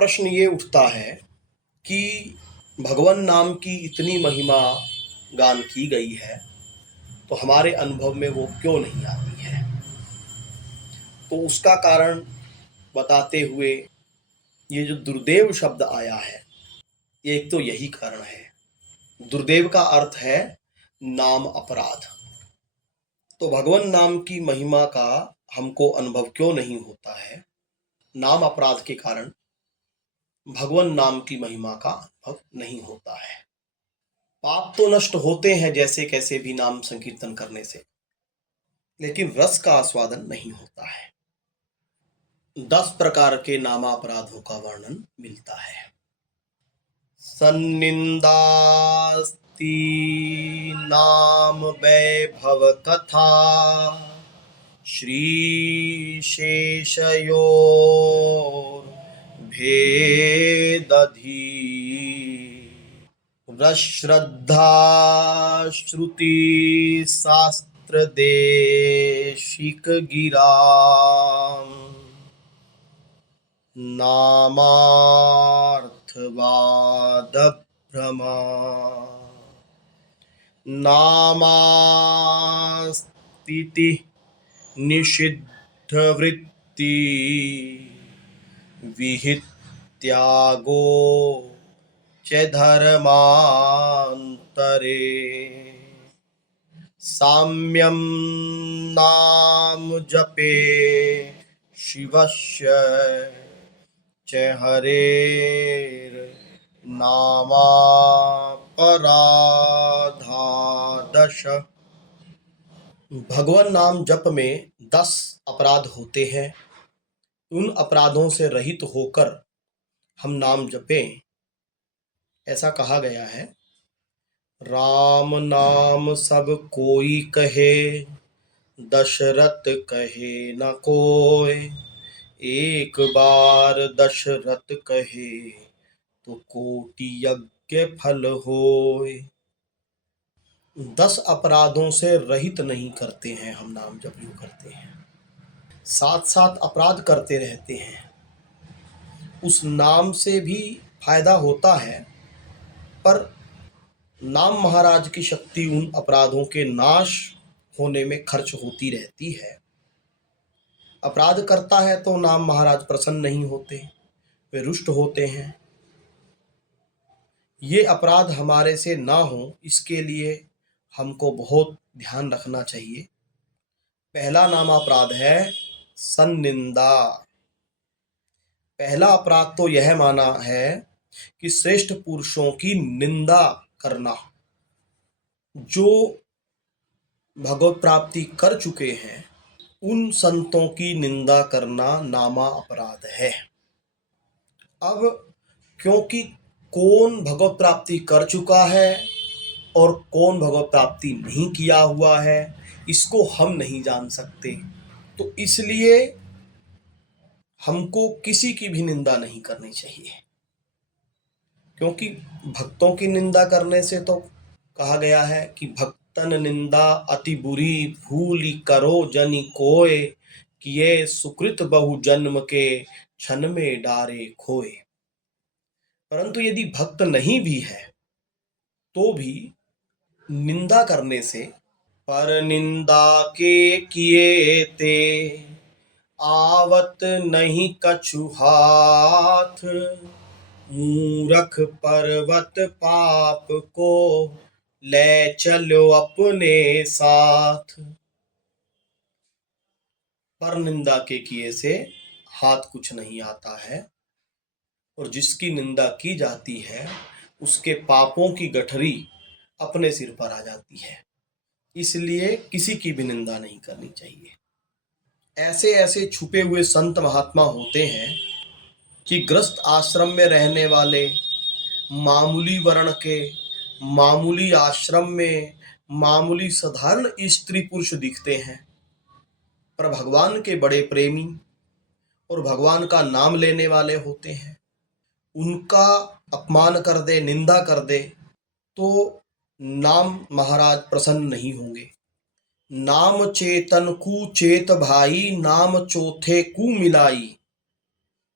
प्रश्न ये उठता है कि भगवान नाम की इतनी महिमा गान की गई है तो हमारे अनुभव में वो क्यों नहीं आती है। तो उसका कारण बताते हुए ये जो दुर्देव शब्द आया है, एक तो यही कारण है। दुर्देव का अर्थ है नाम अपराध। तो भगवान नाम की महिमा का हमको अनुभव क्यों नहीं होता है? नाम अपराध के कारण भगवान नाम की महिमा का अनुभव नहीं होता है। पाप तो नष्ट होते हैं जैसे कैसे भी नाम संकीर्तन करने से, लेकिन रस का आस्वादन नहीं होता है। 10 प्रकार के नामापराधों का वर्णन मिलता है। सन्निंदास्ति नाम वैभव कथा श्री शेषयोर भेदधी श्रद्धा श्रुति शास्त्र देशिक गिरा नामार्थवाद भ्रमा नामास्तिति निषिद्ध वृत्ति विहित्यागो च धर्मान्तरे साम्यं नाम जपे शिवस्य च हरेर नामापराधा 10। भगवान नाम जप में 10 अपराध होते हैं। उन अपराधों से रहित होकर हम नाम जपें, ऐसा कहा गया है। राम नाम सब कोई कहे, दशरथ कहे न कोय, एक बार दशरथ कहे तो कोटि यज्ञ फल होय। 10 अपराधों से रहित नहीं करते हैं हम नाम जप यूं करते हैं, साथ साथ अपराध करते रहते हैं। उस नाम से भी फायदा होता है, पर नाम महाराज की शक्ति उन अपराधों के नाश होने में खर्च होती रहती है। अपराध करता है तो नाम महाराज प्रसन्न नहीं होते, वे रुष्ट होते हैं। ये अपराध हमारे से ना हो, इसके लिए हमको बहुत ध्यान रखना चाहिए। पहला नाम अपराध है सन्निंदा। पहला अपराध तो यह माना है कि श्रेष्ठ पुरुषों की निंदा करना। जो भगवत प्राप्ति कर चुके हैं उन संतों की निंदा करना नामा अपराध है। अब क्योंकि कौन भगवत प्राप्ति कर चुका है और कौन भगवत प्राप्ति नहीं किया हुआ है, इसको हम नहीं जान सकते, तो इसलिए हमको किसी की भी निंदा नहीं करनी चाहिए। क्योंकि भक्तों की निंदा करने से तो कहा गया है कि भक्तन निंदा अति बुरी, भूली करो जनि कोय, किए सुकृत बहु जन्म के क्षण में डारे खोए। परंतु यदि भक्त नहीं भी है तो भी निंदा करने से, पर निंदा के किए ते आवत नहीं कछु हाथ, मूरख पर्वत पाप को ले चलो अपने साथ। पर निंदा के किए से हाथ कुछ नहीं आता है, और जिसकी निंदा की जाती है उसके पापों की गठरी अपने सिर पर आ जाती है। इसलिए किसी की भी निंदा नहीं करनी चाहिए। ऐसे ऐसे छुपे हुए संत महात्मा होते हैं कि गृहस्थ आश्रम में रहने वाले मामूली वर्ण के, मामूली आश्रम में मामूली साधारण स्त्री पुरुष दिखते हैं, पर भगवान के बड़े प्रेमी और भगवान का नाम लेने वाले होते हैं। उनका अपमान कर दे, निंदा कर दे तो नाम महाराज प्रसन्न नहीं होंगे। नाम चेतन कु चेत भाई, नाम चौथे कु मिलाई।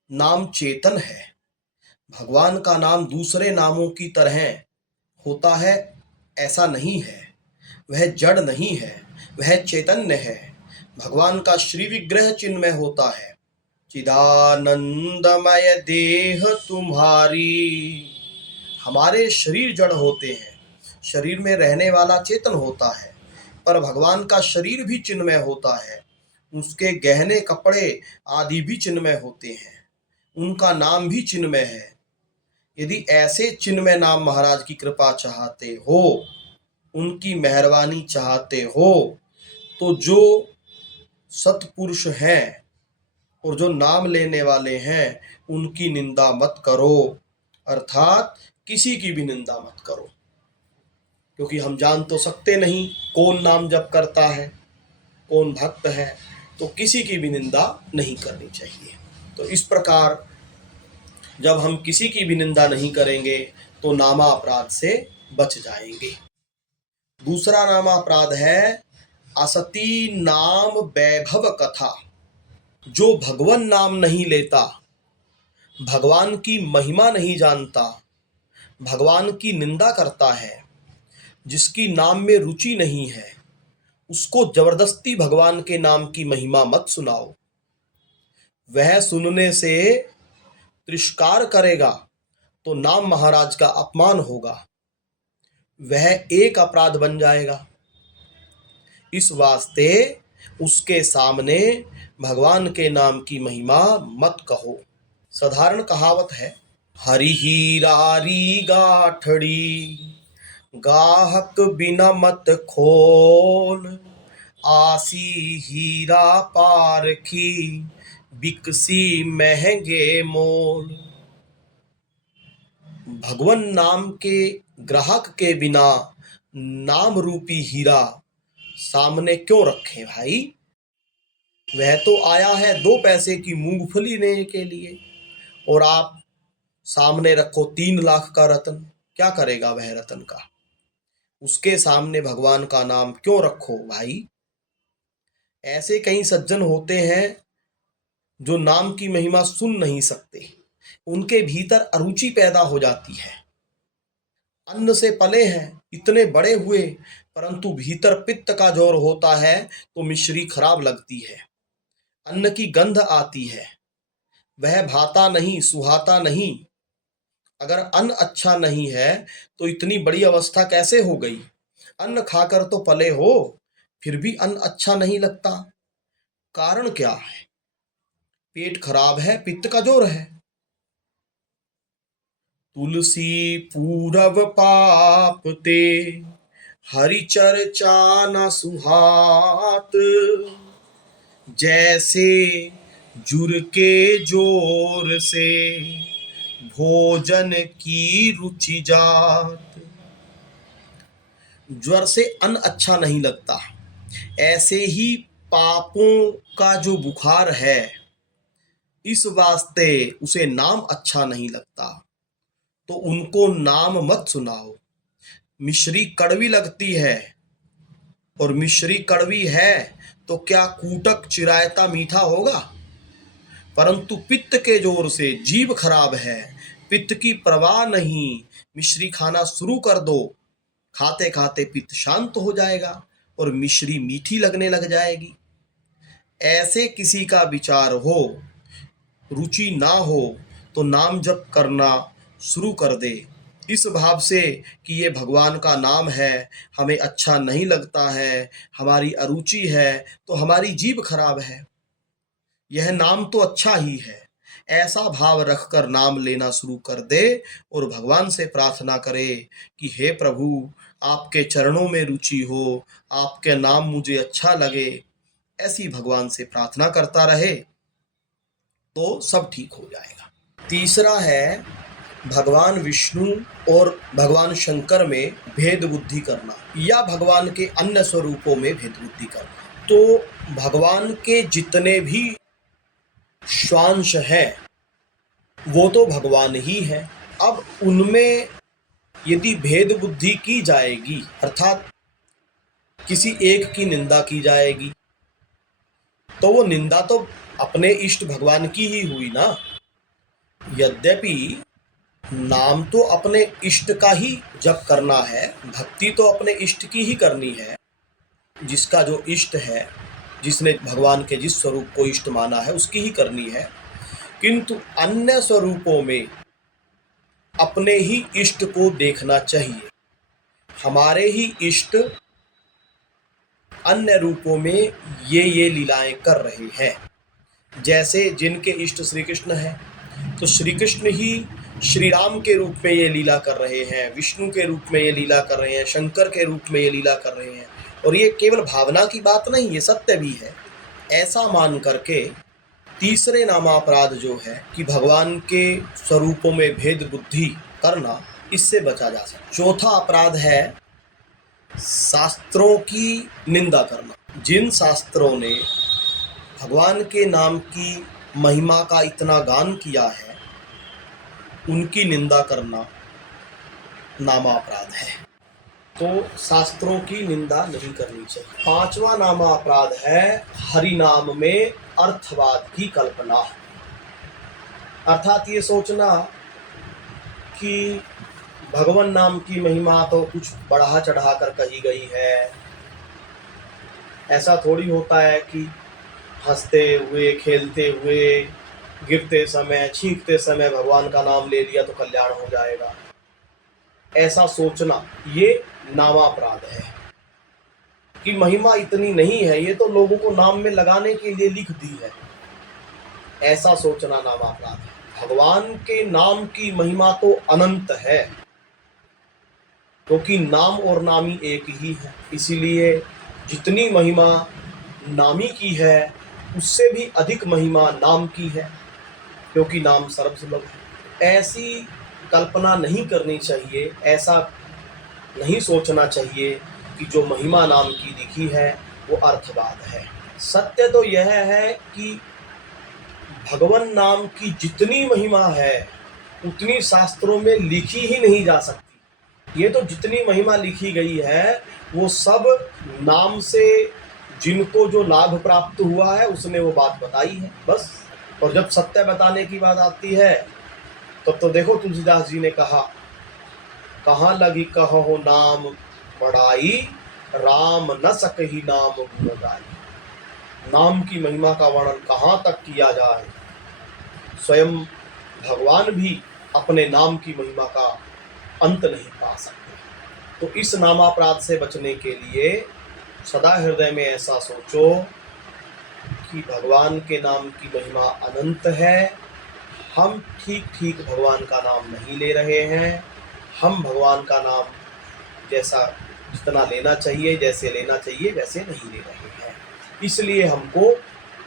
नाम चेतन है, भगवान का नाम दूसरे नामों की तरह होता है ऐसा नहीं है। वह जड़ नहीं है, वह चैतन्य है। भगवान का श्री विग्रह चिन्मय होता है। चिदानंदमय देह तुम्हारी। हमारे शरीर जड़ होते हैं, शरीर में रहने वाला चेतन होता है, पर भगवान का शरीर भी चिन्मय होता है। उसके गहने कपड़े आदि भी चिन्मय होते हैं, उनका नाम भी चिन्मय है। यदि ऐसे चिन्मय नाम महाराज की कृपा चाहते हो, उनकी मेहरबानी चाहते हो, तो जो सत्पुरुष हैं और जो नाम लेने वाले हैं उनकी निंदा मत करो, अर्थात किसी की भी निंदा मत करो, क्योंकि हम जान तो सकते नहीं कौन नाम जप करता है, कौन भक्त है, तो किसी की भी निंदा नहीं करनी चाहिए। तो इस प्रकार जब हम किसी की भी निंदा नहीं करेंगे तो नामा अपराध से बच जाएंगे। दूसरा नामा अपराध है असती नाम वैभव कथा। जो भगवान नाम नहीं लेता, भगवान की महिमा नहीं जानता, भगवान की निंदा करता है, जिसकी नाम में रुचि नहीं है, उसको जबरदस्ती भगवान के नाम की महिमा मत सुनाओ। वह सुनने से तिरस्कार करेगा तो नाम महाराज का अपमान होगा, वह एक अपराध बन जाएगा। इस वास्ते उसके सामने भगवान के नाम की महिमा मत कहो। साधारण कहावत है, हरि हीरारी गाठड़ी गाहक बिना मत खोल, आसी हीरा पारखी बिकसी महंगे मोल। भगवान नाम के ग्राहक के बिना नाम रूपी हीरा सामने क्यों रखे भाई? वह तो आया है 2 पैसे की मूंगफली लेने के लिए, और आप सामने रखो 3 लाख का रतन। क्या करेगा वह रतन का? उसके सामने भगवान का नाम क्यों रखो भाई? ऐसे कई सज्जन होते हैं जो नाम की महिमा सुन नहीं सकते, उनके भीतर अरुचि पैदा हो जाती है। अन्न से पले हैं, इतने बड़े हुए, परंतु भीतर पित्त का जोर होता है तो मिश्री खराब लगती है, अन्न की गंध आती है, वह भाता नहीं, सुहाता नहीं। अगर अन्न अच्छा नहीं है तो इतनी बड़ी अवस्था कैसे हो गई? अन्न खाकर तो पले हो, फिर भी अन्न अच्छा नहीं लगता। कारण क्या है? पेट खराब है, पित्त का जोर है। तुलसी पूरव पाप ते हरि चर्चा न सुहात, जैसे जुर के जोर से भोजन की रुचि जात। ज्वर से अन्न अच्छा नहीं लगता, ऐसे ही पापों का जो बुखार है, इस वास्ते उसे नाम अच्छा नहीं लगता, तो उनको नाम मत सुनाओ। मिश्री कड़वी लगती है, और मिश्री कड़वी है तो क्या कूटक चिरायता मीठा होगा? परंतु पित्त के जोर से जीभ खराब है, पित्त की परवाह नहीं, मिश्री खाना शुरू कर दो, खाते खाते पित्त शांत हो जाएगा और मिश्री मीठी लगने लग जाएगी। ऐसे किसी का विचार हो, रुचि ना हो, तो नाम जप करना शुरू कर दे, इस भाव से कि ये भगवान का नाम है, हमें अच्छा नहीं लगता है, हमारी अरुचि है, तो हमारी जीभ खराब है, यह नाम तो अच्छा ही है, ऐसा भाव रखकर नाम लेना शुरू कर दे और भगवान से प्रार्थना करे कि हे प्रभु, आपके चरणों में रुचि हो, आपके नाम मुझे अच्छा लगे। ऐसी भगवान से प्रार्थना करता रहे तो सब ठीक हो जाएगा। तीसरा है भगवान विष्णु और भगवान शंकर में भेद बुद्धि करना, या भगवान के अन्य स्वरूपों में भेद बुद्धि करना। तो भगवान के जितने भी स्वांश हैं वो तो भगवान ही है। अब उनमें यदि भेद बुद्धि की जाएगी, अर्थात किसी एक की निंदा की जाएगी, तो वो निंदा तो अपने इष्ट भगवान की ही हुई ना। यद्यपि नाम तो अपने इष्ट का ही जप करना है, भक्ति तो अपने इष्ट की ही करनी है। जिसका जो इष्ट है, जिसने भगवान के जिस स्वरूप को इष्ट माना है उसकी ही करनी है। किंतु अन्य स्वरूपों में अपने ही इष्ट को देखना चाहिए। हमारे ही इष्ट अन्य रूपों में ये लीलाएं कर रहे हैं। जैसे जिनके इष्ट श्री कृष्ण हैं, तो श्री कृष्ण ही श्री राम के रूप में ये लीला कर रहे हैं, विष्णु के रूप में ये लीला कर रहे हैं, शंकर के रूप में ये लीला कर रहे हैं। और ये केवल भावना की बात नहीं, ये सत्य भी है। ऐसा मान करके तीसरे नामापराध जो है कि भगवान के स्वरूपों में भेद बुद्धि करना, इससे बचा जा सकता। चौथा अपराध है शास्त्रों की निंदा करना। जिन शास्त्रों ने भगवान के नाम की महिमा का इतना गान किया है, उनकी निंदा करना नामापराध है। तो शास्त्रों की निंदा नहीं करनी चाहिए। पांचवा नामापराध है हरि नाम में अर्थवाद की कल्पना। अर्थात ये सोचना कि भगवान नाम की महिमा तो कुछ बढ़ा चढ़ा कर कही गई है। ऐसा थोड़ी होता है कि हंसते हुए, खेलते हुए, गिरते समय, छींकते समय भगवान का नाम ले लिया तो कल्याण हो जाएगा। ऐसा सोचना ये नामापराध है कि महिमा इतनी नहीं है, ये तो लोगों को नाम में लगाने के लिए लिख दी है। ऐसा सोचना नामापराध है। भगवान के नाम की महिमा तो अनंत है, क्योंकि नाम और नामी एक ही है। इसीलिए जितनी महिमा नामी की है, उससे भी अधिक महिमा नाम की है, क्योंकि नाम सर्वसुलभ है। ऐसी कल्पना नहीं करनी चाहिए, ऐसा नहीं सोचना चाहिए कि जो महिमा नाम की दिखी है वो अर्थवाद है। सत्य तो यह है कि भगवान नाम की जितनी महिमा है उतनी शास्त्रों में लिखी ही नहीं जा सकती। ये तो जितनी महिमा लिखी गई है वो सब नाम से जिनको जो लाभ प्राप्त हुआ है उसने वो बात बताई है, बस। और जब सत्य बताने की बात आती है तब तो देखो तुलसीदास जी ने कहा, कहाँ लगी कहो नाम बड़ाई, राम न सकही नाम गुण गाई। नाम की महिमा का वर्णन कहाँ तक किया जाए, स्वयं भगवान भी अपने नाम की महिमा का अंत नहीं पा सकते। तो इस नामापराध से बचने के लिए सदा हृदय में ऐसा सोचो कि भगवान के नाम की महिमा अनंत है। हम ठीक ठीक भगवान का नाम नहीं ले रहे हैं। हम भगवान का नाम जैसा जितना लेना चाहिए, जैसे लेना चाहिए वैसे नहीं ले रहे हैं, इसलिए हमको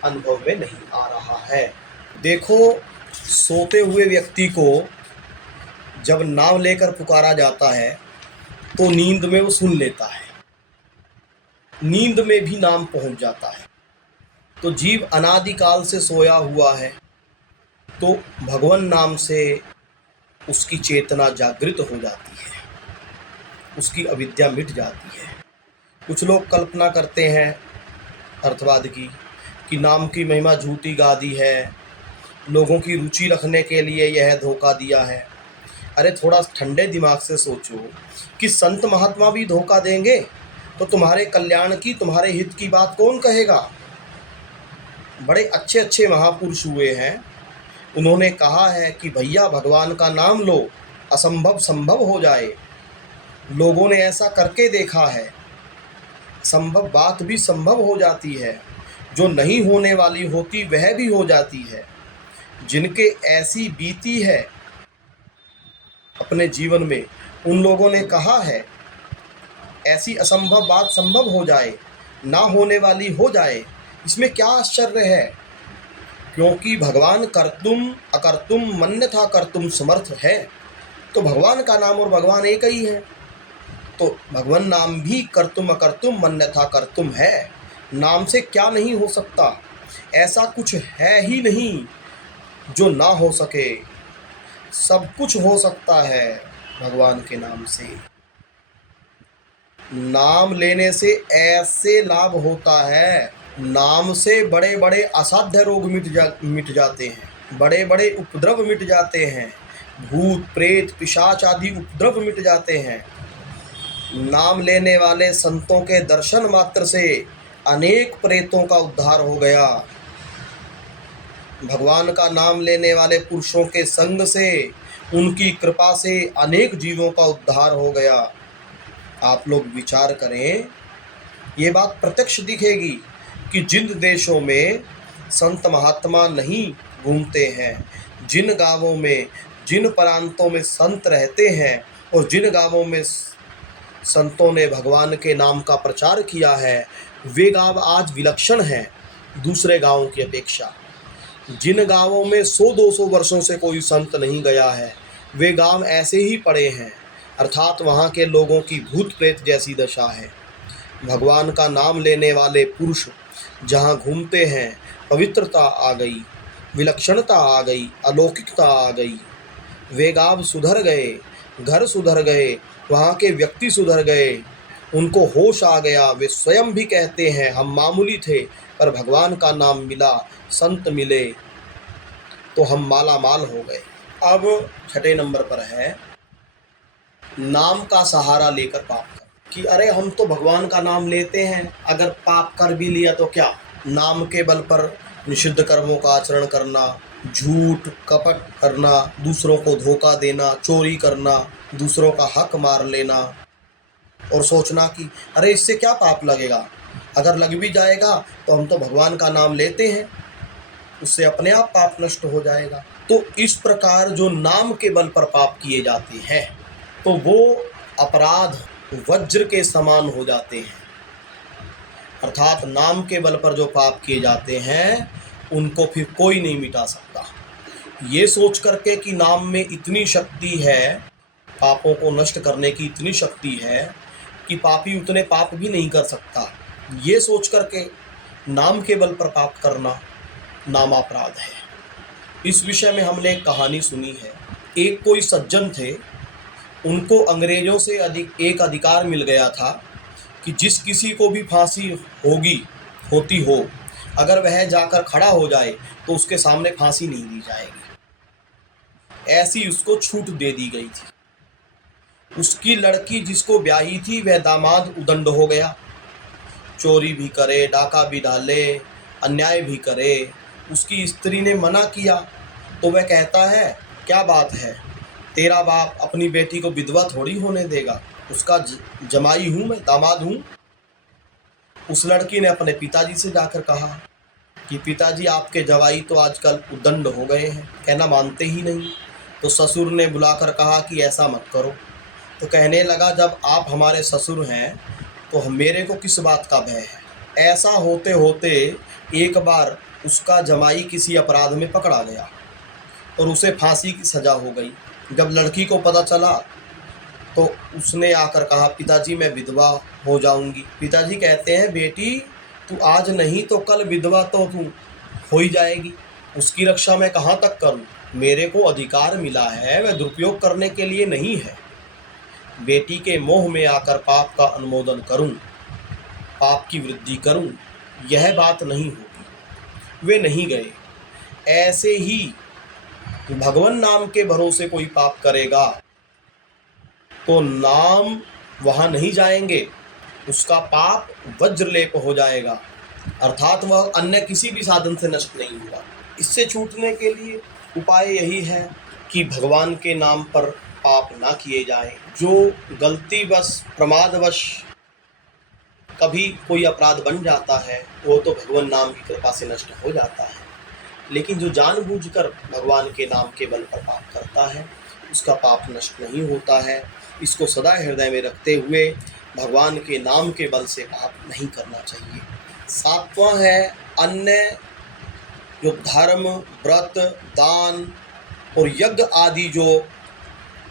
अनुभव में नहीं आ रहा है। देखो, सोते हुए व्यक्ति को जब नाम लेकर पुकारा जाता है तो नींद में वो सुन लेता है, नींद में भी नाम पहुंच जाता है। तो जीव अनादिकाल से सोया हुआ है, तो भगवान नाम से उसकी चेतना जागृत हो जाती है, उसकी अविद्या मिट जाती है। कुछ लोग कल्पना करते हैं अर्थवाद की कि नाम की महिमा झूठी गा दी है, लोगों की रुचि रखने के लिए यह धोखा दिया है। अरे थोड़ा ठंडे दिमाग से सोचो कि संत महात्मा भी धोखा देंगे तो तुम्हारे कल्याण की, तुम्हारे हित की बात कौन कहेगा। बड़े अच्छे अच्छे महापुरुष हुए हैं, उन्होंने कहा है कि भैया भगवान का नाम लो, असंभव संभव हो जाए। लोगों ने ऐसा करके देखा है, संभव बात भी संभव हो जाती है, जो नहीं होने वाली होती वह भी हो जाती है। जिनके ऐसी बीती है अपने जीवन में, उन लोगों ने कहा है ऐसी असंभव बात संभव हो जाए, ना होने वाली हो जाए, इसमें क्या आश्चर्य है। क्योंकि भगवान कर्तुम अकर्तुम मन्यथा कर्तुम समर्थ है। तो भगवान का नाम और भगवान एक ही है, तो भगवान नाम भी कर्तुम अकर्तुम मन्यथा कर्तुम है। नाम से क्या नहीं हो सकता, ऐसा कुछ है ही नहीं जो ना हो सके। सब कुछ हो सकता है भगवान के नाम से। नाम लेने से ऐसे लाभ होता है, नाम से बड़े बड़े असाध्य रोग मिट जाते हैं, बड़े बड़े उपद्रव मिट जाते हैं। भूत प्रेत पिशाच आदि उपद्रव मिट जाते हैं। नाम लेने वाले संतों के दर्शन मात्र से अनेक प्रेतों का उद्धार हो गया। भगवान का नाम लेने वाले पुरुषों के संग से, उनकी कृपा से अनेक जीवों का उद्धार हो गया। आप लोग विचार करें, ये बात प्रत्यक्ष दिखेगी कि जिन देशों में संत महात्मा नहीं घूमते हैं, जिन गांवों में, जिन प्रांतों में संत रहते हैं और जिन गांवों में संतों ने भगवान के नाम का प्रचार किया है, वे गांव आज विलक्षण हैं दूसरे गांवों की अपेक्षा। जिन गांवों में 100-200 वर्षों से कोई संत नहीं गया है, वे गांव ऐसे ही पड़े हैं, अर्थात वहाँ के लोगों की भूत प्रेत जैसी दशा है। भगवान का नाम लेने वाले पुरुष जहाँ घूमते हैं, पवित्रता आ गई, विलक्षणता आ गई, अलौकिकता आ गई। वे गांव सुधर गए, घर सुधर गए, वहाँ के व्यक्ति सुधर गए, उनको होश आ गया। वे स्वयं भी कहते हैं, हम मामूली थे पर भगवान का नाम मिला, संत मिले तो हम माला माल हो गए। अब 6 नंबर पर है, नाम का सहारा लेकर पाप कर। कि अरे हम तो भगवान का नाम लेते हैं, अगर पाप कर भी लिया तो क्या। नाम के बल पर निषिद्ध कर्मों का आचरण करना, झूठ कपट करना, दूसरों को धोखा देना, चोरी करना, दूसरों का हक मार लेना और सोचना कि अरे इससे क्या पाप लगेगा, अगर लग भी जाएगा तो हम तो भगवान का नाम लेते हैं, उससे अपने आप पाप नष्ट हो जाएगा। तो इस प्रकार जो नाम के बल पर पाप किए जाते हैं तो वो अपराध वज्र के समान हो जाते हैं। अर्थात नाम के बल पर जो पाप किए जाते हैं उनको फिर कोई नहीं मिटा सकता। ये सोच करके कि नाम में इतनी शक्ति है, पापों को नष्ट करने की इतनी शक्ति है कि पापी उतने पाप भी नहीं कर सकता, ये सोच करके नाम के बल पर पाप करना नामापराध है। इस विषय में हमने एक कहानी सुनी है। एक कोई सज्जन थे, उनको अंग्रेजों से एक अधिकार मिल गया था कि जिस किसी को भी फांसी होती हो, अगर वह जाकर खड़ा हो जाए तो उसके सामने फांसी नहीं दी जाएगी। ऐसी उसको छूट दे दी गई थी। उसकी लड़की जिसको ब्याही थी वह दामाद उदंड हो गया। चोरी भी करे, डाका भी डाले, अन्याय भी करे। उसकी स्त्री ने मना किया तो वह कहता है, क्या बात है, तेरा बाप अपनी बेटी को विधवा थोड़ी होने देगा, उसका जमाई हूँ मैं, दामाद हूँ। उस लड़की ने अपने पिताजी से जाकर कहा कि पिताजी आपके जवाई तो आजकल उदंड हो गए हैं, कहना मानते ही नहीं। तो ससुर ने बुलाकर कहा कि ऐसा मत करो। तो कहने लगा, जब आप हमारे ससुर हैं तो मेरे को किस बात का भय है। ऐसा होते होते एक बार उसका जमाई किसी अपराध में पकड़ा गया और उसे फांसी की सज़ा हो गई। जब लड़की को पता चला तो उसने आकर कहा, पिताजी मैं विधवा हो जाऊंगी। पिताजी कहते हैं, बेटी तू आज नहीं तो कल विधवा तो तू हो ही जाएगी, उसकी रक्षा मैं कहाँ तक करूँ। मेरे को अधिकार मिला है, वह दुरुपयोग करने के लिए नहीं है। बेटी के मोह में आकर पाप का अनुमोदन करूँ, पाप की वृद्धि करूँ, यह बात नहीं होगी। वे नहीं गए। ऐसे ही भगवान नाम के भरोसे कोई पाप करेगा तो नाम वहाँ नहीं जाएंगे, उसका पाप वज्रलेप हो जाएगा, अर्थात वह अन्य किसी भी साधन से नष्ट नहीं हुआ। इससे छूटने के लिए उपाय यही है कि भगवान के नाम पर पाप ना किए जाए। जो गलतीवश प्रमादवश कभी कोई अपराध बन जाता है वो तो भगवान नाम की कृपा से नष्ट हो जाता है, लेकिन जो जानबूझकर भगवान के नाम के बल पर पाप करता है उसका पाप नष्ट नहीं होता है। इसको सदा हृदय में रखते हुए भगवान के नाम के बल से पाप नहीं करना चाहिए। 7वां है, अन्य जो धर्म, व्रत, दान और यज्ञ आदि जो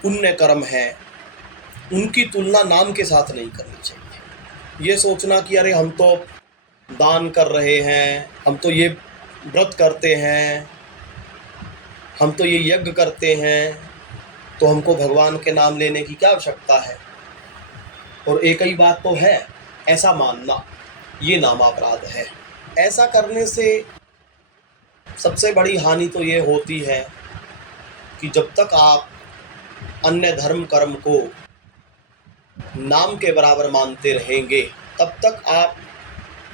पुण्य कर्म है उनकी तुलना नाम के साथ नहीं करनी चाहिए। ये सोचना कि अरे हम तो दान कर रहे हैं, हम तो ये व्रत करते हैं, हम तो ये यज्ञ करते हैं, तो हमको भगवान के नाम लेने की क्या आवश्यकता है। और एक ही बात तो है, ऐसा मानना ये नामापराध है। ऐसा करने से सबसे बड़ी हानि तो ये होती है कि जब तक आप अन्य धर्म कर्म को नाम के बराबर मानते रहेंगे, तब तक आप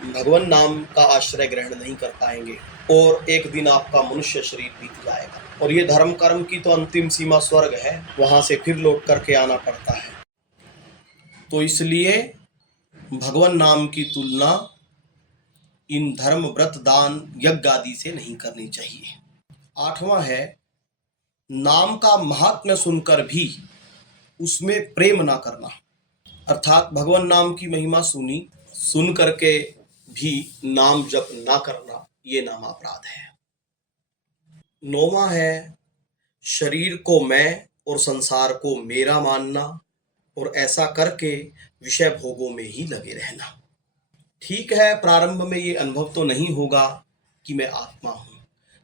भगवान नाम का आश्रय ग्रहण नहीं कर पाएंगे और एक दिन आपका मनुष्य शरीर बीत जाएगा। और ये धर्म कर्म की तो अंतिम सीमा स्वर्ग है, वहां से फिर लौट करके आना पड़ता है। तो इसलिए भगवान नाम की तुलना इन धर्म, व्रत, दान, यज्ञ आदि से नहीं करनी चाहिए। 8वां है, नाम का महात्म्य सुनकर भी उसमें प्रेम ना करना। अर्थात भगवान नाम की महिमा सुन करके भी नाम जप ना करना, ये नाम अपराध है। 9वां है, शरीर को मैं और संसार को मेरा मानना और ऐसा करके विषय भोगों में ही लगे रहना। ठीक है, प्रारंभ में ये अनुभव तो नहीं होगा कि मैं आत्मा हूं,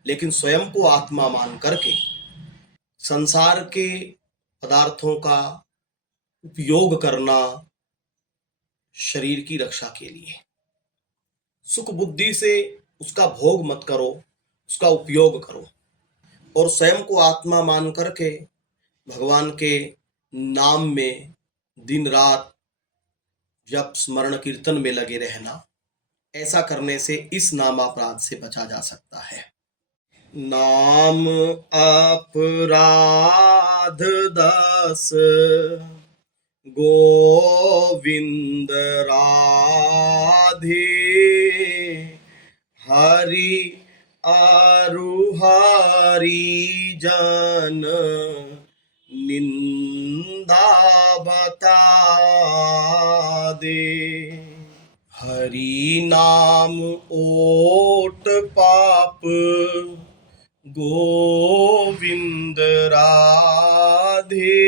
लेकिन स्वयं को आत्मा मान करके संसार के पदार्थों का उपयोग करना शरीर की रक्षा के लिए। सुख बुद्धि से उसका भोग मत करो, उसका उपयोग करो और स्वयं को आत्मा मान करके भगवान के नाम में दिन रात जप, स्मरण, कीर्तन में लगे रहना। ऐसा करने से इस नामापराध से बचा जा सकता है। नाम अपराध 10 गोविंद राधे, हरि अरु हरि जन निंदा बता दे। हरि नाम ओट पाप गोविंद राधे,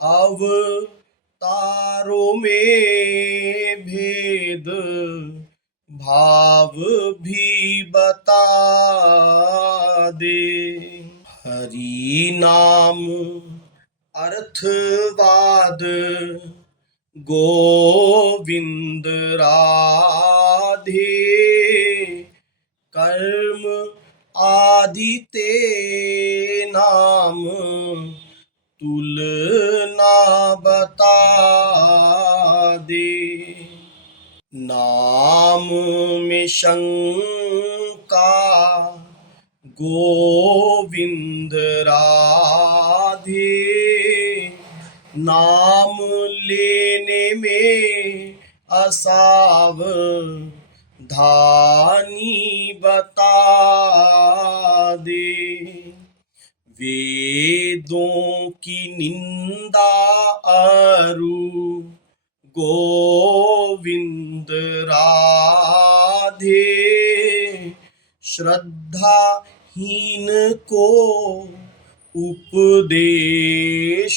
अवतारों में भेद भाव भी बता दे। हरि नाम अर्थवाद गोविंद राधे, कर्म आदि ते नाम तुलना बता दे। नाम में शंका गोविंद राधे, नाम लेने में असावधानी बता दे। वेदों की निंदा अरु गोविंद राधे, श्रद्धाहीन को उपदेश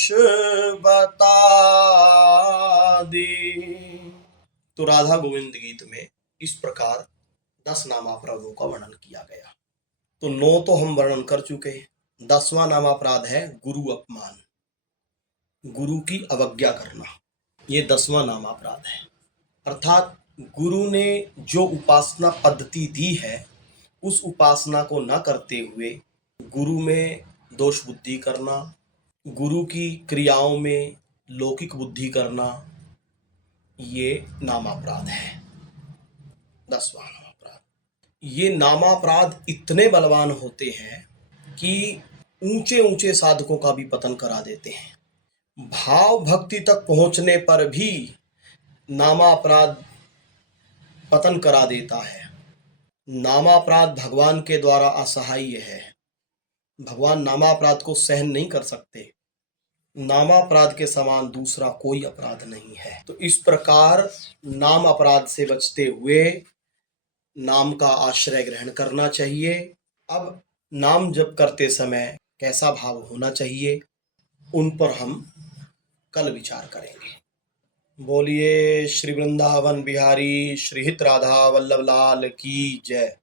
बता दे। तो राधा गोविंद गीत में इस प्रकार 10 नामापराधों का वर्णन किया गया। तो 9 तो हम वर्णन कर चुके हैं। 10वां नामापराध है गुरु अपमान, गुरु की अवज्ञा करना। ये 10वां नामापराध है। अर्थात गुरु ने जो उपासना पद्धति दी है उस उपासना को न करते हुए गुरु में दोष बुद्धि करना, गुरु की क्रियाओं में लौकिक बुद्धि करना, ये नामापराध है। 10वां नामापराध। ये नामापराध इतने बलवान होते हैं कि ऊंचे ऊंचे साधकों का भी पतन करा देते हैं। भाव भक्ति तक पहुंचने पर भी नामापराध पतन करा देता है। नामापराध भगवान के द्वारा असहाय है। भगवान नामापराध को सहन नहीं कर सकते। नामापराध के समान दूसरा कोई अपराध नहीं है। तो इस प्रकार नाम अपराध से बचते हुए नाम का आश्रय ग्रहण करना चाहिए। अब नाम जप करते समय कैसा भाव होना चाहिए, उन पर हम कल विचार करेंगे। बोलिए श्री वृंदावन बिहारी श्री हित राधा वल्लभ लाल की जय।